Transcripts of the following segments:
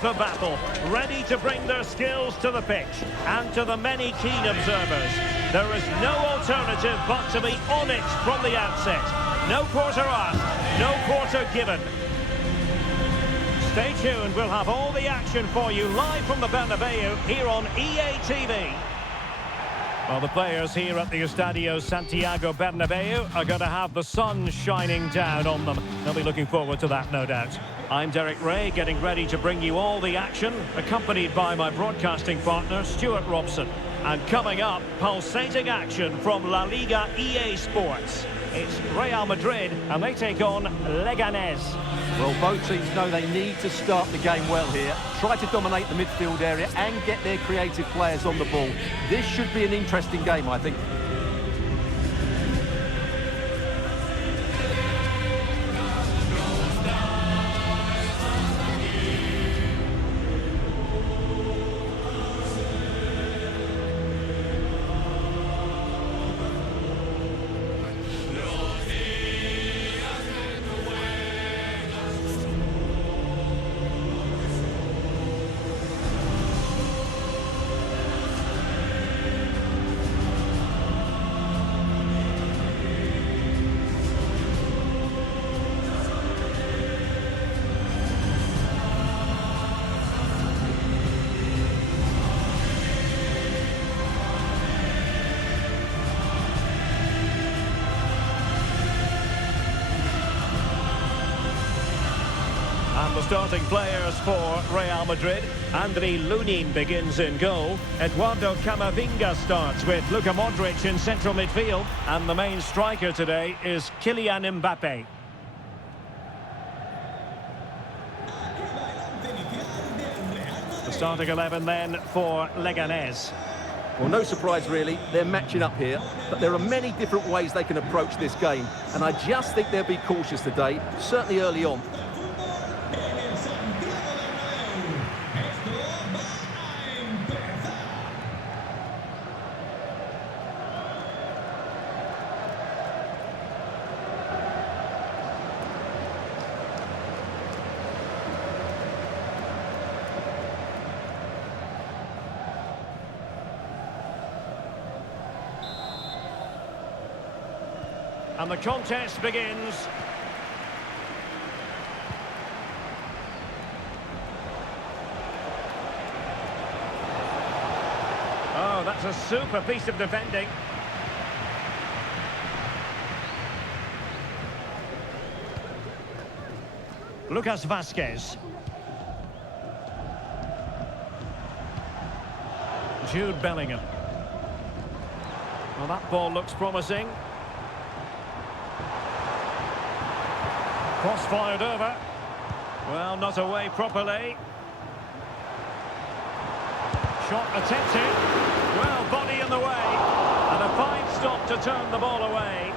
for battle, ready to bring their skills to the pitch. And to the many keen observers, there is no alternative but to be on it from the outset. No quarter asked, no quarter given. Stay tuned, we'll have all the action for you live from the Bernabeu here on EA TV. Well, the players here at the Estadio Santiago Bernabeu are going to have the sun shining down on them. They'll be looking forward to that, no doubt. I'm Derek Ray, getting ready to bring you all the action, accompanied by my broadcasting partner, Stuart Robson. And coming up, pulsating action from La Liga EA Sports. It's Real Madrid, and they take on Leganés. Well, both teams know they need to start the game well here. Try to dominate the midfield area and get their creative players on the ball. This should be an interesting game, I think. And the starting players for Real Madrid. Andriy Lunin begins in goal. Eduardo Camavinga starts with Luka Modric in central midfield. And the main striker today is Kylian Mbappe. The starting 11 then for Leganés. Well, no surprise really, they're matching up here, but there are many different ways they can approach this game, and I just think they'll be cautious today, certainly early on. And the contest begins. Oh, that's a super piece of defending. Lucas Vazquez. Jude Bellingham. Well, that ball looks promising. Cross fired over. Well, not away properly. Shot attempted. Well, body in the way. And a fine stop to turn the ball away.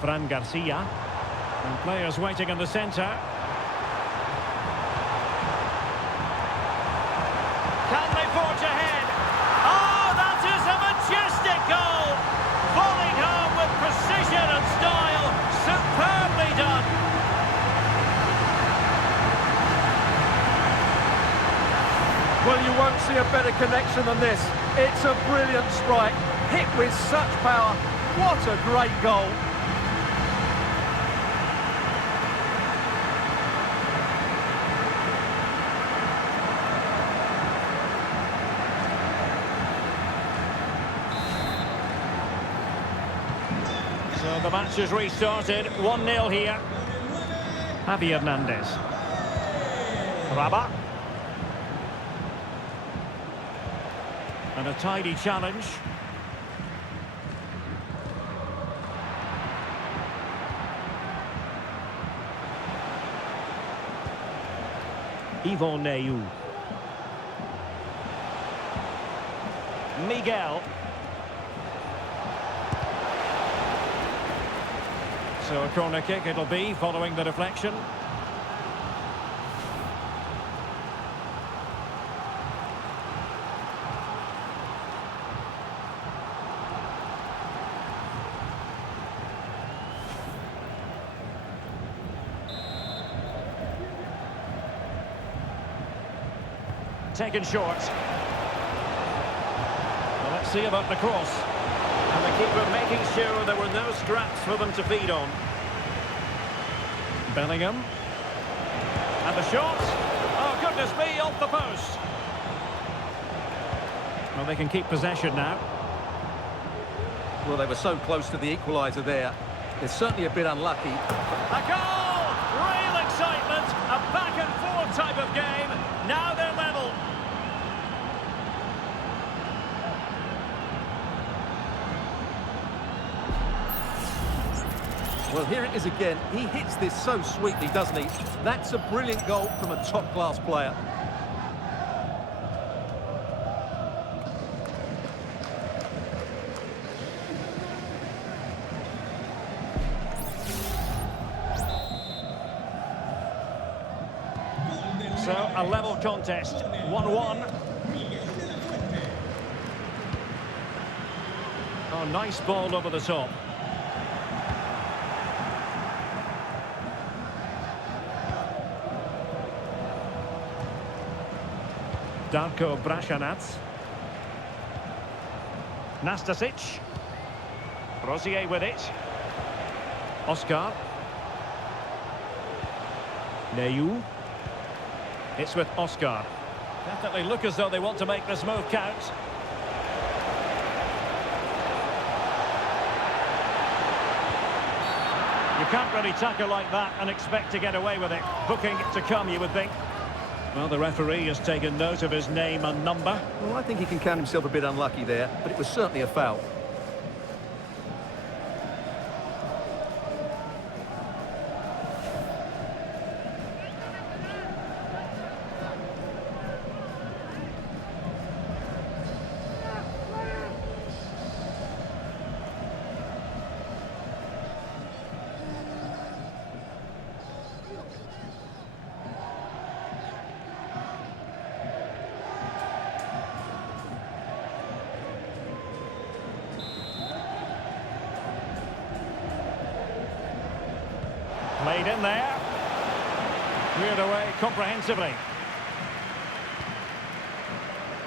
Fran Garcia. And players waiting in the centre. Can they forge ahead? Oh, that is a majestic goal! Falling home with precision and style. Superbly done. Well, you won't see a better connection than this. It's a brilliant strike, hit with such power. What a great goal! So the match has restarted, 1-0 here. Javi Hernandez. Rabat. And a tidy challenge. Yvon Neyou. Miguel. So a corner kick it'll be, following the deflection. taken short. Well, let's see about the cross. And the keeper making sure there were no scraps for them to feed on. Bellingham. And the shot. Oh, goodness me, off the post. Well, they can keep possession now. Well, they were so close to the equaliser there. They're certainly a bit unlucky. A goal! Real excitement. A back-and-forth type of game. Now they're level. Well, here it is again. He hits this so sweetly, doesn't he? That's a brilliant goal from a top-class player. So, a level contest, 1-1. Oh, nice ball over the top. Darko Brashanac. Nastasic. Rosier with it. Oscar. Neyu. It's with Oscar. Definitely look as though they want to make this move count. You can't really tackle like that and expect to get away with it. Booking to come, you would think. Well, the referee has taken note of his name and number. Well, I think he can count himself a bit unlucky there, but it was certainly a foul. Played in there. Cleared away comprehensively.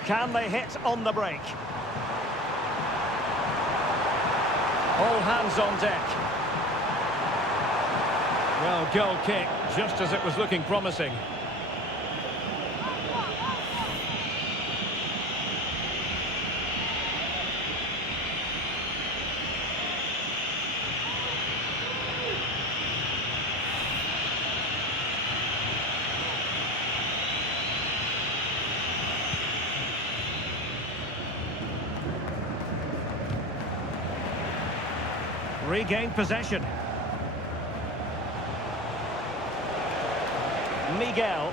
Can they hit on the break? All hands on deck. Well, goal kick, just as it was looking promising. Regained possession. Miguel.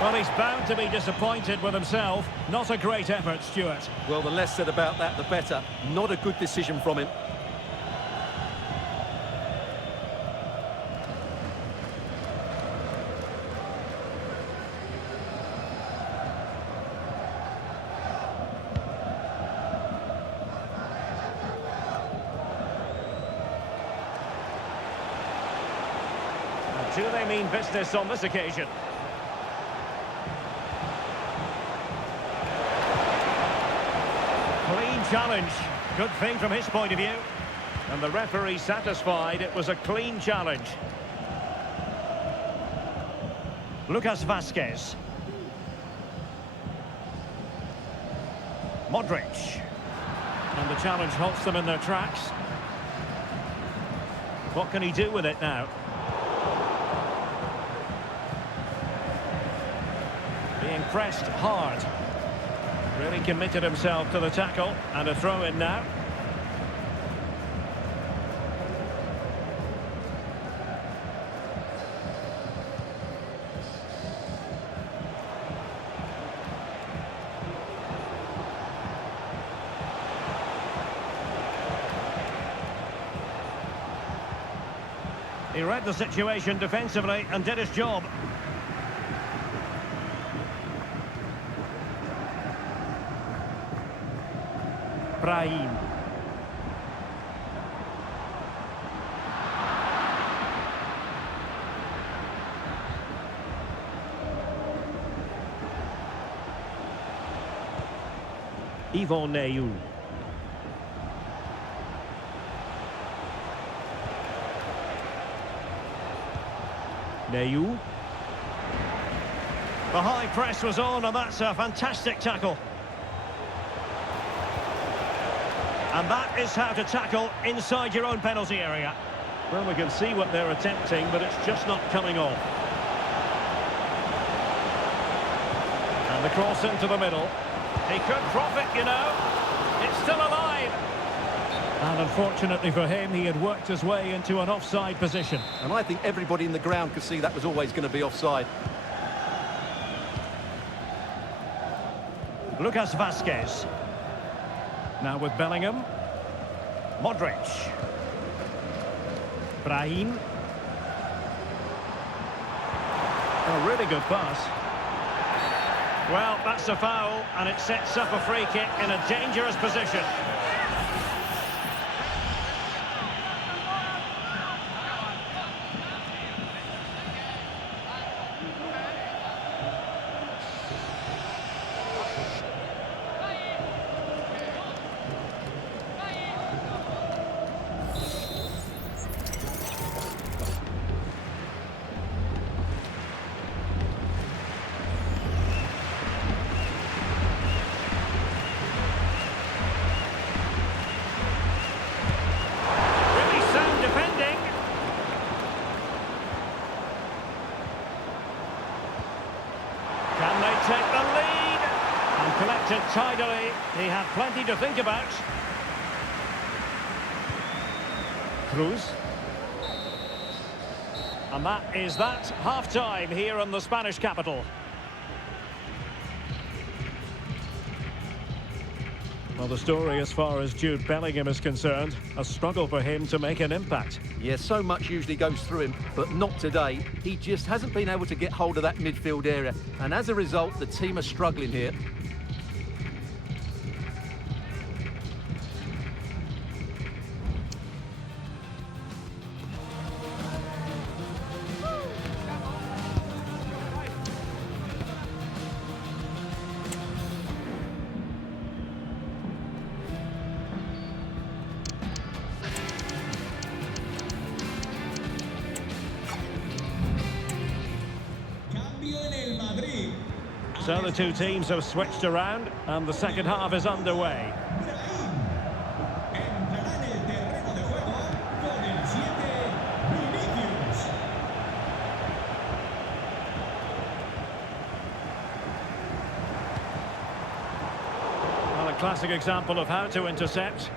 Well, he's bound to be disappointed with himself. Not a great effort, Stuart. Well, the less said about that, the better. Not a good decision from him. Do they mean business on this occasion? Clean challenge. Good thing from his point of view. And the referee satisfied it was a clean challenge. Lucas Vazquez. Modric. And the challenge halts them in their tracks. What can he do with it now? Being pressed hard. Really committed himself to the tackle. And a throw in now. He read the situation defensively and did his job. Brahim. Yvon Neyou. Neyou. The high press was on, and that's a fantastic tackle. And that is how to tackle inside your own penalty area. Well, we can see what they're attempting, but it's just not coming off. And the cross into the middle. He could profit, you know. It's still alive. And unfortunately for him, he had worked his way into an offside position. And I think everybody in the ground could see that was always going to be offside. Lucas Vazquez. Now with Bellingham. Modric. Brahim. A really good pass. Well, that's a foul, and it sets up a free kick in a dangerous position. Can they take the lead? And collected tidily. He had plenty to think about. Cruz. And that is that. Half-time here in the Spanish capital. Well, the story as far as Jude Bellingham is concerned, a struggle for him to make an impact. Yeah, so much usually goes through him, but not today. He just hasn't been able to get hold of that midfield area. And as a result, the team are struggling here. So the two teams have switched around and the second half is underway. Well, a classic example of how to intercept.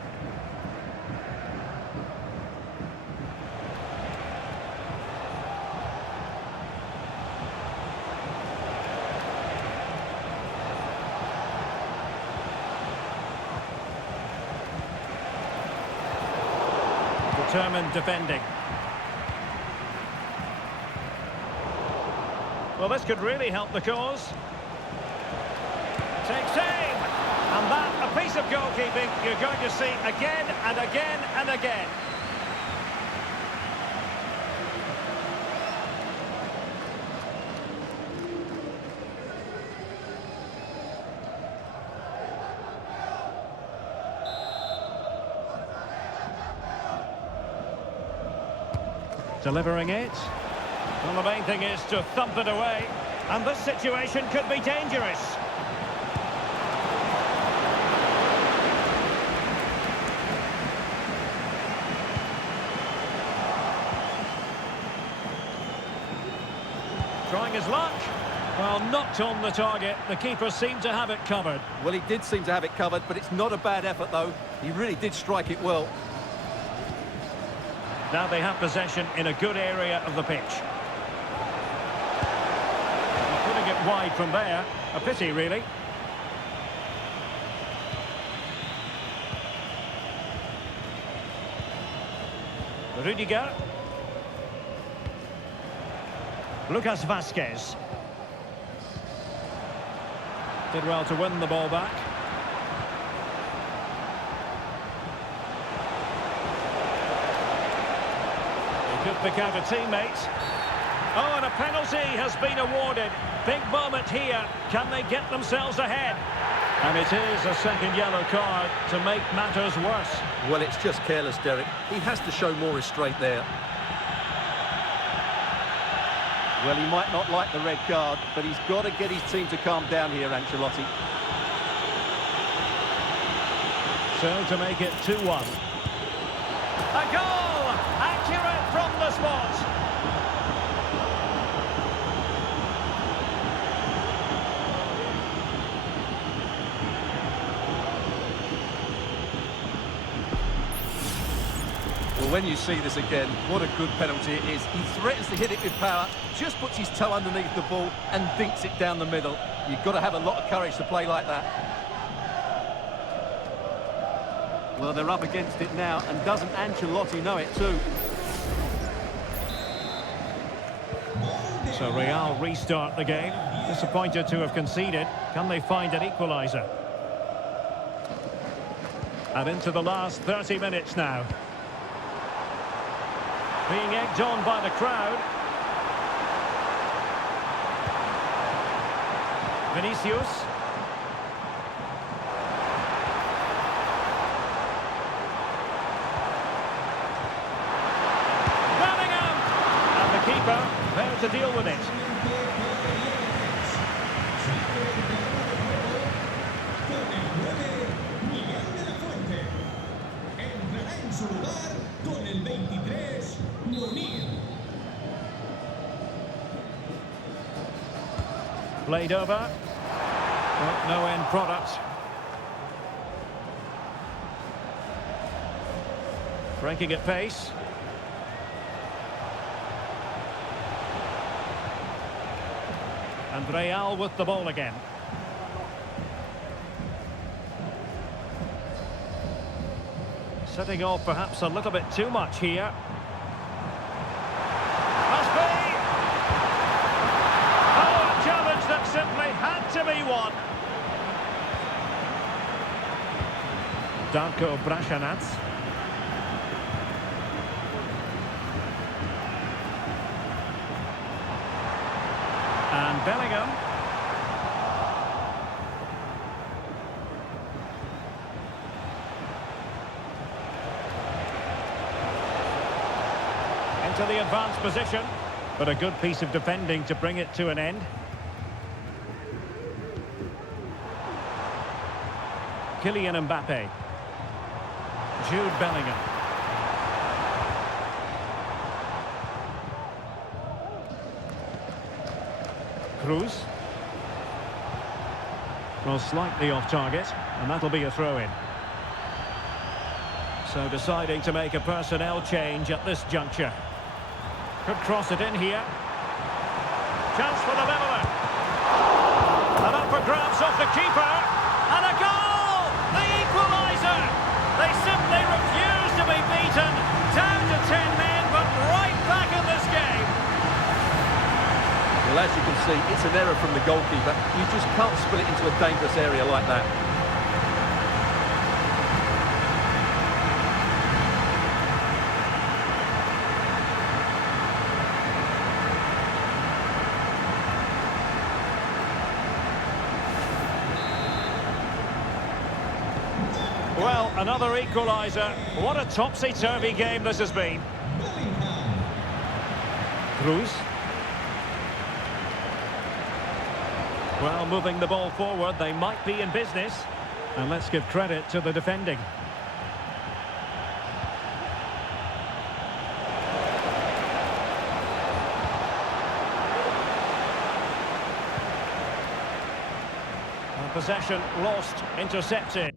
Determined defending. Well, this could really help the cause. Takes aim! And that, a piece of goalkeeping you're going to see again and again and again. Delivering it. Well, the main thing is to thump it away. And this situation could be dangerous. Trying his luck. Well, not on the target. The keeper seemed to have it covered. Well, he did seem to have it covered, but it's not a bad effort, though. He really did strike it well. Now they have possession in a good area of the pitch. Putting it wide from there. A pity, really. Rudiger. Lucas Vazquez. Did well to win the ball back. Could pick out a teammate. Oh, and a penalty has been awarded. Big moment here. Can they get themselves ahead? And it is a second yellow card to make matters worse. Well, it's just careless, Derek. He has to show more restraint there. Well, he might not like the red card, but he's got to get his team to calm down here, Ancelotti. So to make it 2-1. A goal! Accurate from the spot. Well, when you see this again, what a good penalty it is. He threatens to hit it with power, just puts his toe underneath the ball and dinks it down the middle. You've got to have a lot of courage to play like that. Well, they're up against it now, and doesn't Ancelotti know it too? So Real restart the game. Disappointed to have conceded. Can they find an equaliser? And into the last 30 minutes now. Being egged on by the crowd. Vinicius. Bellingham! And the keeper there to deal with it. Played over. Well, no end product. Breaking at pace. And Real with the ball again. Setting off perhaps a little bit too much here. Must be! Oh, a challenge that simply had to be won. Darko Brashanac. And Bellingham. Into the advanced position, but a good piece of defending to bring it to an end. Kylian Mbappe. Jude Bellingham. Cruz. Well, slightly off target, and that'll be a throw-in. So deciding to make a personnel change at this juncture. Could cross it in here. Chance for the leveller. And up for grabs off the keeper. And a goal! The equaliser! They simply refuse to be beaten. Down to 10 men, but right back in this game. Well, as you can see, it's an error from the goalkeeper. You just can't spill it into a dangerous area like that. Well, another equaliser. What a topsy-turvy game this has been. Cruz. Well, moving the ball forward, they might be in business. And let's give credit to the defending. And possession lost, intercepted.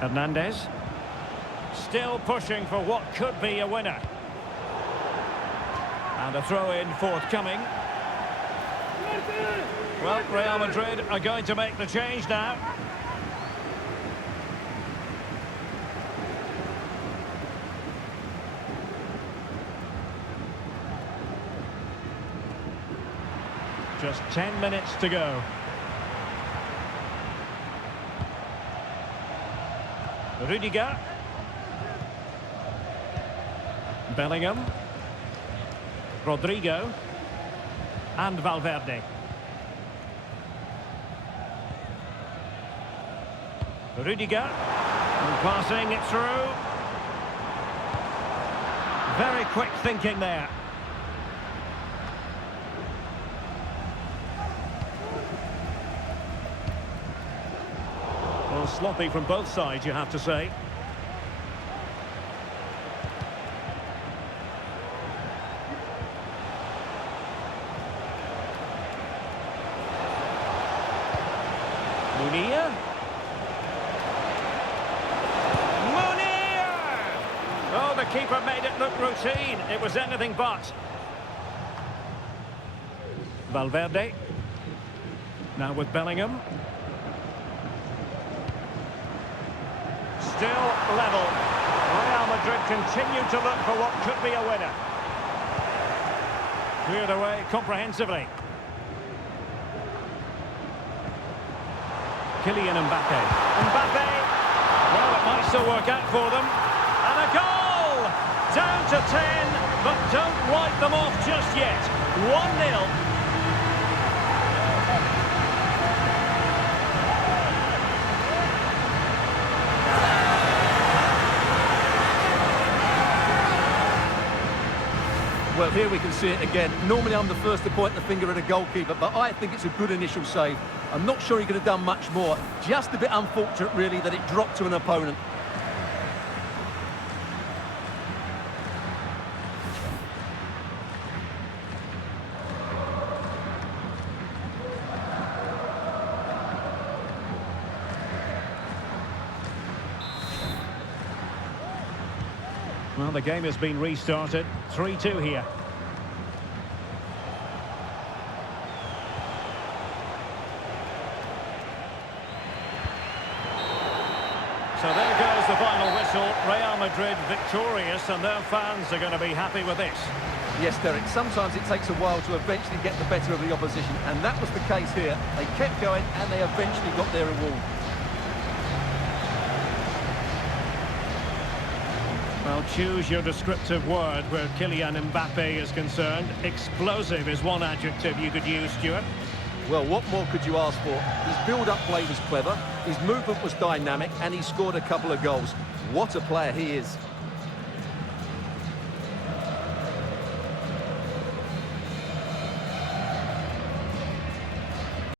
Hernandez. Still pushing for what could be a winner. And a throw-in forthcoming. Well, Real Madrid are going to make the change now. Just 10 minutes to go. Rudiger. Bellingham. Rodrigo. And Valverde. Rudiger. And passing it through. Very quick thinking there. Well, sloppy from both sides, you have to say. Munir. Oh, the keeper made it look routine. It was anything but. Valverde. Now with Bellingham. Still level. Real Madrid continue to look for what could be a winner. Cleared away comprehensively. Kylian Mbappe. Mbappe! Well, it might still work out for them. And a goal! Down to 10, but don't wipe them off just yet. 1-0. Well, here we can see it again. Normally I'm the first to point the finger at a goalkeeper, but I think it's a good initial save. I'm not sure he could have done much more. Just a bit unfortunate, really, that it dropped to an opponent. Well, the game has been restarted. 3-2 here. So there goes the final whistle. Real Madrid victorious, and their fans are going to be happy with this. Yes, Derek, sometimes it takes a while to eventually get the better of the opposition, and that was the case here. They kept going, and they eventually got their reward. Well, choose your descriptive word where Kylian Mbappe is concerned. Explosive is one adjective you could use, Stuart. Well, what more could you ask for? His build-up play was clever, his movement was dynamic, and he scored a couple of goals. What a player he is.